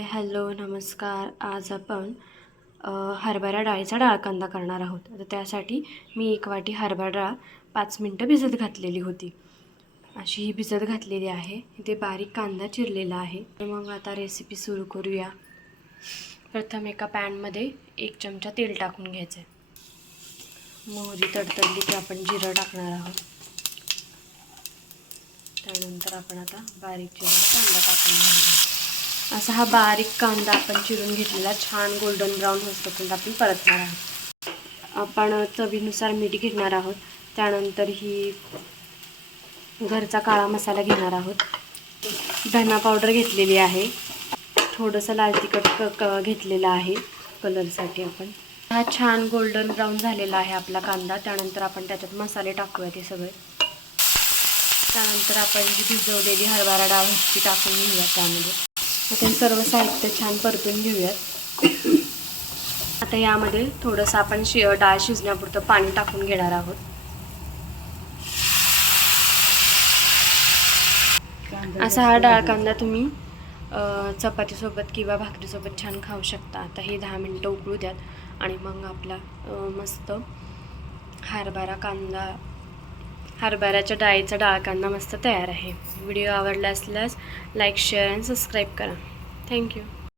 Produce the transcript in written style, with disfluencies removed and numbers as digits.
Hi hello नमस्कार. आज आपण हरभरा डाळीचा डाळ कांदा करणार आहोत. तर त्यासाठी मी 1 वाटी हरभरा डाळ 5 मिनटं भिजत घातलेली होती. अशी ही भिजत घातलेली आहे. इथे बारीक कांदा चिरलेला आहे. तर मग आता रेसिपी सुरू करूया. प्रथम एका पॅनमध्ये 1 चमचा तेल टाकून घ्यायचं आहे. मोहरी तडतडली की आपण जिरं टाकणार आहोत. त्यानंतर आपण आता बारीक चिरलेला कांदा टाकून घेणार. असा हा बारीक कांदा आपण चिरून घेतलेला छान गोल्डन ब्राऊन होईपर्यंत आपण परतणार आहोत. आपण चवीनुसार मीठ घेणार आहोत. त्यानंतर ही घरचा काळा मसाला घेणार आहोत. धना पावडर घेतलेली आहे. थोडंसं लाल तिखट घेतलेलं आहे कलरसाठी. आपण हा छान गोल्डन ब्राऊन झालेला आहे आपला कांदा. त्यानंतर आपण त्याच्यात मसाले टाकूया ते सगळे. त्यानंतर आपण जी भिजवलेली हरभरा डाळ ती टाकून घेऊया त्यामध्ये. आता हे सर्व साहित्य छान परतून घेऊयात. आता यामध्ये थोडंसं आपण डाळ शिजण्यापुरतं पाणी टाकून घेणार आहोत. असा हा डाळ कांदा तुम्ही चपातीसोबत किंवा भाकरीसोबत छान खाऊ शकता. आता हे 10 मिनटं उकळू द्यात आणि मग आपला मस्त हरभऱ्याच्या डाळीचा डाळ कांदा मस्त तयार आहे. व्हिडिओ आवडला असल्यास लाईक शेअर आणि सबस्क्राईब करा. थँक्यू.